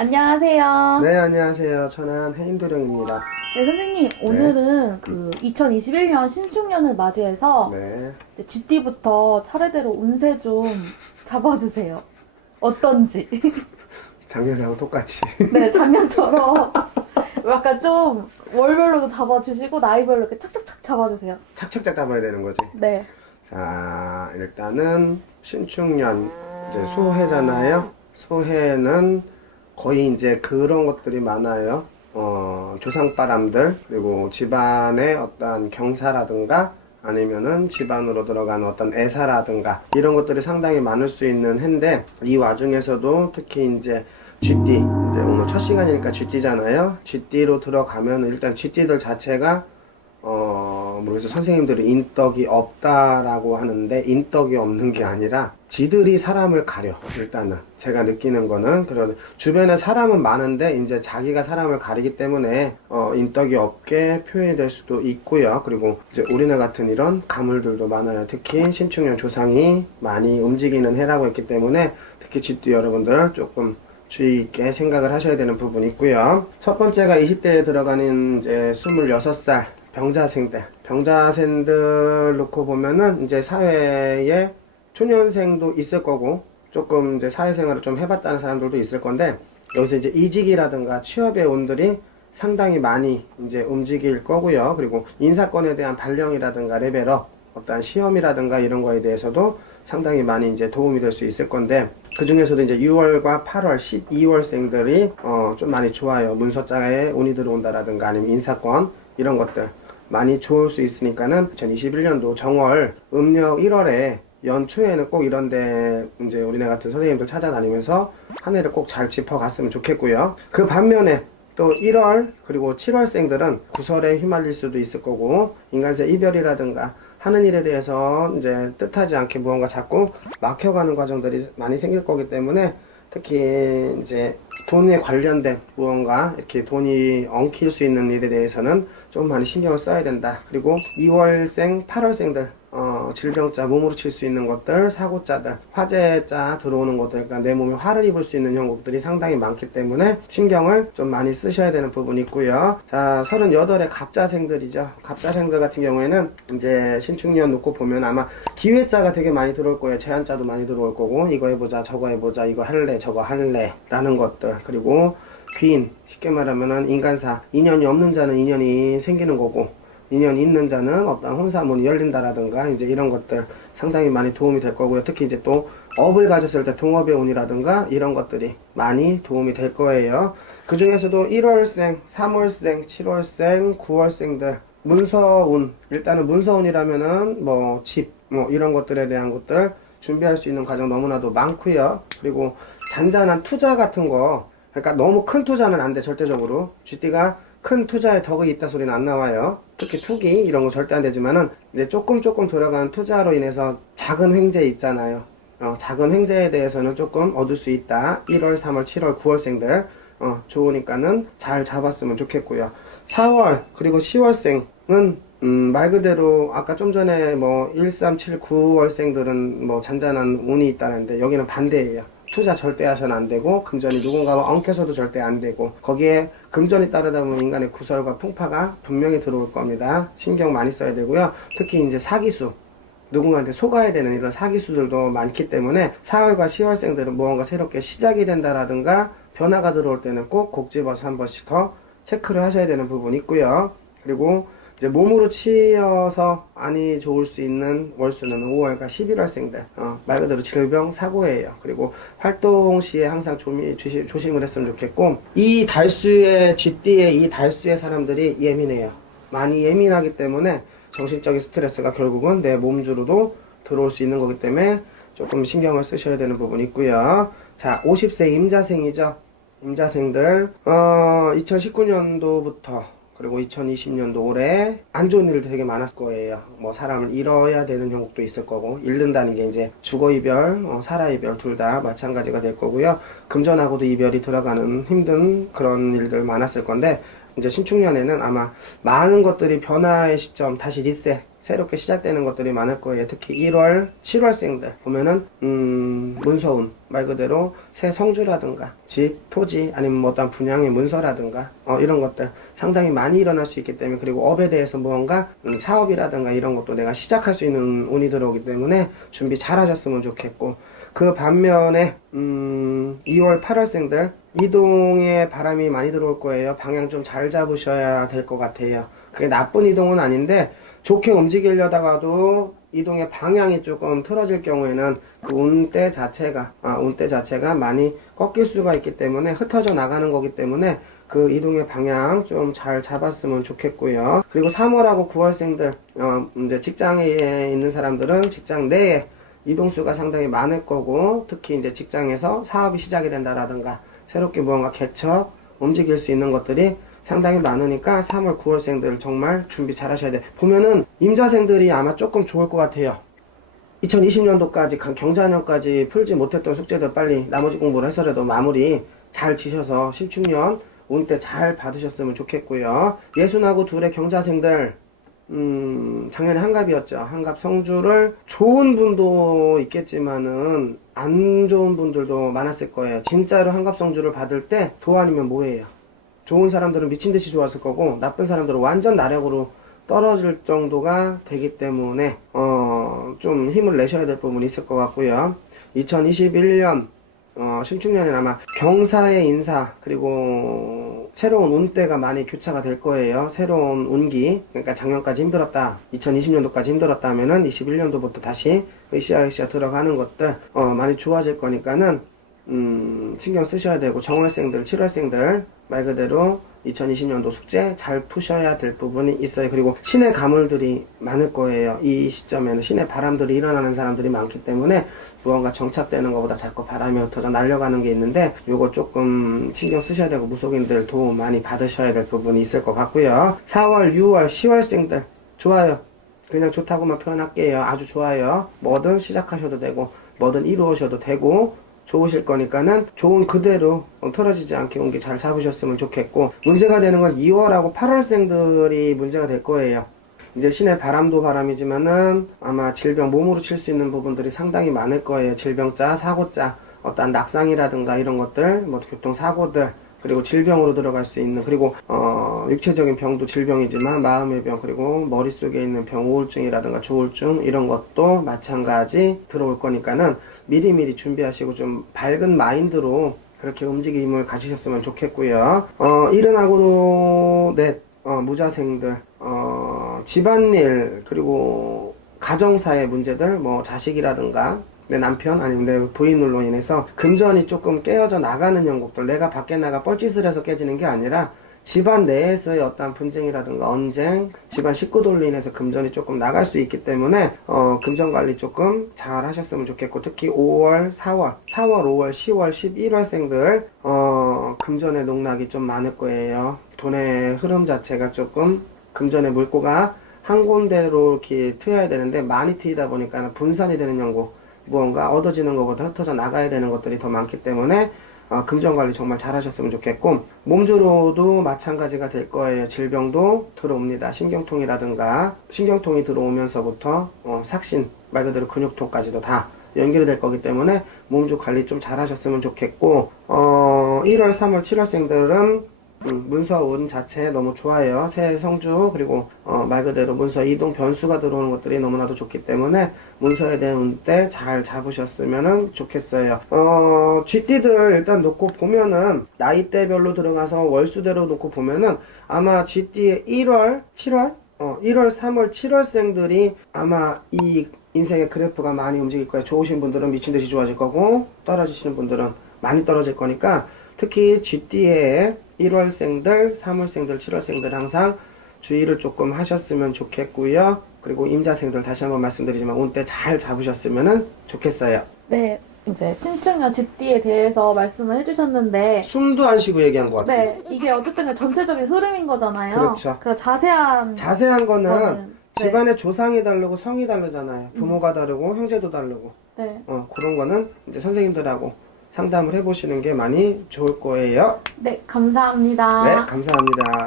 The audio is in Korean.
안녕하세요. 네, 안녕하세요. 저는 해인도령입니다. 네, 선생님, 오늘은 그 2021년 신축년을 맞이해서 네. GT부터 차례대로 운세 좀 잡아주세요. 어떤지. 작년하고 똑같이. 네, 작년처럼 약간 좀 월별로도 잡아주시고 나이별로 이렇게 착착착 잡아주세요. 착착착 잡아야 되는 거지. 네. 자, 일단은 신축년, 이제 소해잖아요. 소해는 거의 이제 그런 것들이 많아요. 조상바람들, 그리고 집안의 어떤 경사라든가 아니면은 집안으로 들어가는 어떤 애사라든가 이런 것들이 상당히 많을 수 있는 해인데, 이 와중에서도 특히 이제 GT, 이제 오늘 첫 시간이니까 GT잖아요. GT로 들어가면 일단 GT들 자체가 그래서 선생님들이 인덕이 없다라고 하는데, 인덕이 없는 게 아니라 지들이 사람을 가려. 일단은 제가 느끼는 거는 그런, 주변에 사람은 많은데 이제 자기가 사람을 가리기 때문에 인덕이 없게 표현이 될 수도 있고요. 그리고 이제 우리네 같은 이런 가물들도 많아요. 특히 신축년 조상이 많이 움직이는 해라고 했기 때문에 특히 GT 여러분들 조금 주의 있게 생각을 하셔야 되는 부분이 있고요. 첫 번째가 20대에 들어가는 이제 26살 병자생들 놓고 보면은 이제 사회에 초년생도 있을 거고, 조금 이제 사회생활을 좀 해봤다는 사람들도 있을 건데, 여기서 이제 이직이라든가 취업의 운들이 상당히 많이 이제 움직일 거고요. 그리고 인사권에 대한 발령이라든가 레벨업, 어떤 시험이라든가 이런 거에 대해서도 상당히 많이 이제 도움이 될 수 있을 건데, 그 중에서도 이제 6월과 8월, 12월생들이 좀 많이 좋아요. 문서장에 운이 들어온다라든가 아니면 인사권 이런 것들 많이 좋을 수 있으니까는 2021년도 정월 음력 1월에 연초에는 꼭 이런데 이제 우리네 같은 선생님들 찾아다니면서 한 해를 꼭 잘 짚어갔으면 좋겠고요. 그 반면에 또 1월 그리고 7월생들은 구설에 휘말릴 수도 있을 거고, 인간세 이별이라든가 하는 일에 대해서 이제 뜻하지 않게 무언가 자꾸 막혀가는 과정들이 많이 생길 거기 때문에, 특히 이제 돈에 관련된 무언가 이렇게 돈이 엉킬 수 있는 일에 대해서는 좀 많이 신경을 써야 된다. 그리고 2월생, 8월생들 질병자, 몸으로 칠 수 있는 것들, 사고자들, 화재자 들어오는 것들, 그러니까 내 몸에 화를 입을 수 있는 형국들이 상당히 많기 때문에 신경을 좀 많이 쓰셔야 되는 부분이 있고요. 자, 38의 갑자생들이죠. 갑자생들 같은 경우에는 이제 신축년 놓고 보면 아마 기회자가 되게 많이 들어올 거예요. 제한자도 많이 들어올 거고, 이거 해보자, 저거 해보자, 이거 할래, 저거 할래 라는 것들. 그리고 귀인, 쉽게 말하면은 인간사, 인연이 없는 자는 인연이 생기는 거고, 인연이 있는 자는 어떤 혼사문이 열린다라든가 이제 이런 것들 상당히 많이 도움이 될 거고요. 특히 이제 또 업을 가졌을 때 동업의 운이라든가 이런 것들이 많이 도움이 될 거예요. 그 중에서도 1월생, 3월생, 7월생, 9월생들 문서운, 일단은 문서운이라면은 뭐 집, 뭐 이런 것들에 대한 것들 준비할 수 있는 과정 너무나도 많고요. 그리고 잔잔한 투자 같은 거, 그러니까 너무 큰 투자는 안 돼. 절대적으로 GT가 큰 투자에 덕이 있다 소리는 안 나와요. 특히 투기 이런 거 절대 안 되지만은 이제 조금 들어가는 투자로 인해서 작은 횡재 있잖아요. 작은 횡재에 대해서는 조금 얻을 수 있다. 1월, 3월, 7월, 9월생들 좋으니까는 잘 잡았으면 좋겠고요. 4월 그리고 10월생은 말 그대로 아까 좀 전에 뭐 1, 3, 7, 9월생들은 뭐 잔잔한 운이 있다는데, 여기는 반대예요. 투자 절대 하셔는 안 되고, 금전이 누군가와 엉켜서도 절대 안 되고, 거기에 금전이 따르다 보면 인간의 구설과 풍파가 분명히 들어올 겁니다. 신경 많이 써야 되고요. 특히 이제 사기수, 누군가한테 속아야 되는 이런 사기수들도 많기 때문에 4월과 10월생들은 무언가 새롭게 시작이 된다라든가 변화가 들어올 때는 꼭 곡 집어서 한 번씩 더 체크를 하셔야 되는 부분이 있고요. 그리고 이제 몸으로 치여서 안이 좋을 수 있는 월수는 5월과 11월생들, 말 그대로 질병, 사고예요. 그리고 활동 시에 항상 조심을 했으면 좋겠고, 이 달수의 GT의 이 달수의 사람들이 예민해요. 많이 예민하기 때문에 정신적인 스트레스가 결국은 내 몸주로도 들어올 수 있는 거기 때문에 조금 신경을 쓰셔야 되는 부분이 있고요. 자, 50세 임자생이죠. 임자생들 2019년도부터 그리고 2020년도 올해 안 좋은 일도 되게 많았을 거예요. 뭐 사람을 잃어야 되는 형국도 있을 거고, 잃는다는 게 이제 주거 이별, 살아 이별 둘 다 마찬가지가 될 거고요. 금전하고도 이별이 들어가는 힘든 그런 일들 많았을 건데, 이제 신축년에는 아마 많은 것들이 변화의 시점, 다시 리셋, 새롭게 시작되는 것들이 많을 거예요. 특히 1월, 7월생들 보면은 문서운 말 그대로 새 성주라든가 집, 토지 아니면 뭐 어떤 분양의 문서라든가 이런 것들 상당히 많이 일어날 수 있기 때문에 그리고 업에 대해서 무언가 사업이라든가 이런 것도 내가 시작할 수 있는 운이 들어오기 때문에 준비 잘 하셨으면 좋겠고 그 반면에 2월, 8월생들 이동에 바람이 많이 들어올 거예요. 방향 좀 잘 잡으셔야 될 것 같아요. 그게 나쁜 이동은 아닌데 좋게 움직이려다가도 이동의 방향이 조금 틀어질 경우에는 그 운대 자체가 많이 꺾일 수가 있기 때문에 흩어져 나가는 거기 때문에 그 이동의 방향 좀 잘 잡았으면 좋겠고요. 그리고 3월하고 9월생들 이제 직장에 있는 사람들은 직장 내에 이동수가 상당히 많을 거고 특히 이제 직장에서 사업이 시작이 된다라든가 새롭게 무언가 개척 움직일 수 있는 것들이 상당히 많으니까 3월 9월생들 정말 준비 잘 하셔야 돼. 보면은 임자생들이 아마 조금 좋을 것 같아요. 2020년도까지 경자년까지 풀지 못했던 숙제들 빨리 나머지 공부를 해서라도 마무리 잘 지셔서 신축년 운때 잘 받으셨으면 좋겠고요. 예순하고 둘의 경자생들 작년에 한갑이었죠. 한갑 성주를 좋은 분도 있겠지만은 안 좋은 분들도 많았을 거예요. 진짜로 한갑 성주를 받을 때 도 아니면 뭐예요? 좋은 사람들은 미친 듯이 좋았을 거고 나쁜 사람들은 완전 나락으로 떨어질 정도가 되기 때문에 좀 힘을 내셔야 될 부분이 있을 것 같고요. 2021년 신축년에는 아마 경사의 인사 그리고 새로운 운대가 많이 교차가 될 거예요. 새로운 운기 그러니까 작년까지 힘들었다 2020년도까지 힘들었다 하면은 21년도부터 다시 으쌰으쌰 들어가는 것들 많이 좋아질 거니까는 신경 쓰셔야 되고 정월생들 7월생들 말 그대로 2020년도 숙제 잘 푸셔야 될 부분이 있어요. 그리고 신의 가물들이 많을 거예요. 이 시점에는 신의 바람들이 일어나는 사람들이 많기 때문에 무언가 정착되는 것보다 자꾸 바람이 흩어져 날려가는 게 있는데 요거 조금 신경 쓰셔야 되고 무속인들 도움 많이 받으셔야 될 부분이 있을 것 같고요. 4월, 6월, 10월생들 좋아요. 그냥 좋다고만 표현할게요. 아주 좋아요. 뭐든 시작하셔도 되고 뭐든 이루어셔도 되고 좋으실 거니까는 좋은 그대로 틀어지지 않게 운기 잘 잡으셨으면 좋겠고 문제가 되는 건 2월하고 8월생들이 문제가 될 거예요. 이제 신의 바람도 바람이지만은 아마 질병 몸으로 칠 수 있는 부분들이 상당히 많을 거예요. 질병자, 사고자, 어떤 낙상이라든가 이런 것들, 뭐 교통사고들 그리고 질병으로 들어갈 수 있는 그리고 육체적인 병도 질병이지만 마음의 병 그리고 머릿속에 있는 병 우울증이라든가 조울증 이런 것도 마찬가지 들어올 거니까는 미리미리 준비하시고 좀 밝은 마인드로 그렇게 움직임을 가지셨으면 좋겠고요. 일은하고 넷 무자생들 집안일 그리고 가정사의 문제들 뭐 자식이라든가 내 남편 아니면 내 부인으로 인해서 금전이 조금 깨어져 나가는 형국들 내가 밖에 나가 뻘짓을 해서 깨지는 게 아니라 집안 내에서의 어떤 분쟁이라든가 언쟁 집안 식구들로 인해서 금전이 조금 나갈 수 있기 때문에 금전 관리 조금 잘 하셨으면 좋겠고 특히 5월 4월 5월 10월 11월생들 금전의 농락이 좀 많을 거예요. 돈의 흐름 자체가 조금 금전의 물꼬가 한 군데로 이렇게 트여야 되는데 많이 트이다 보니까 분산이 되는 형국 무언가 얻어지는 것보다 흩어져 나가야 되는 것들이 더 많기 때문에 금전관리 정말 잘 하셨으면 좋겠고 몸주로도 마찬가지가 될 거예요. 질병도 들어옵니다. 신경통이라든가 신경통이 들어오면서부터 삭신 말 그대로 근육통까지도 다 연결이 될 거기 때문에 몸주 관리 좀 잘 하셨으면 좋겠고 1월 3월 7월생들은 문서운 자체 너무 좋아요. 새 성주 그리고 말 그대로 문서 이동 변수가 들어오는 것들이 너무나도 좋기 때문에 문서에 대한 운때 잘 잡으셨으면 좋겠어요. 쥐띠들 일단 놓고 보면은 나이대별로 들어가서 월수대로 놓고 보면은 아마 쥐띠의 1월 7월 1월 3월 7월생들이 아마 이 인생의 그래프가 많이 움직일 거예요. 좋으신 분들은 미친듯이 좋아질 거고 떨어지시는 분들은 많이 떨어질 거니까 특히 쥐띠의 1월생들, 3월생들, 7월생들 항상 주의를 조금 하셨으면 좋겠고요. 그리고 임자생들 다시 한번 말씀드리지만 운때 잘 잡으셨으면 좋겠어요. 네, 이제 신축년 쥐띠에 대해서 말씀을 해주셨는데 숨도 안 쉬고 얘기한 것 같아요. 네, 이게 어쨌든 전체적인 흐름인 거잖아요. 그렇죠. 그래서 자세한 거는 네. 집안의 조상이 다르고 성이 다르잖아요. 부모가 다르고 형제도 다르고 네. 그런 거는 이제 선생님들하고 상담을 해보시는 게 많이 좋을 거예요. 네, 감사합니다. 네, 감사합니다.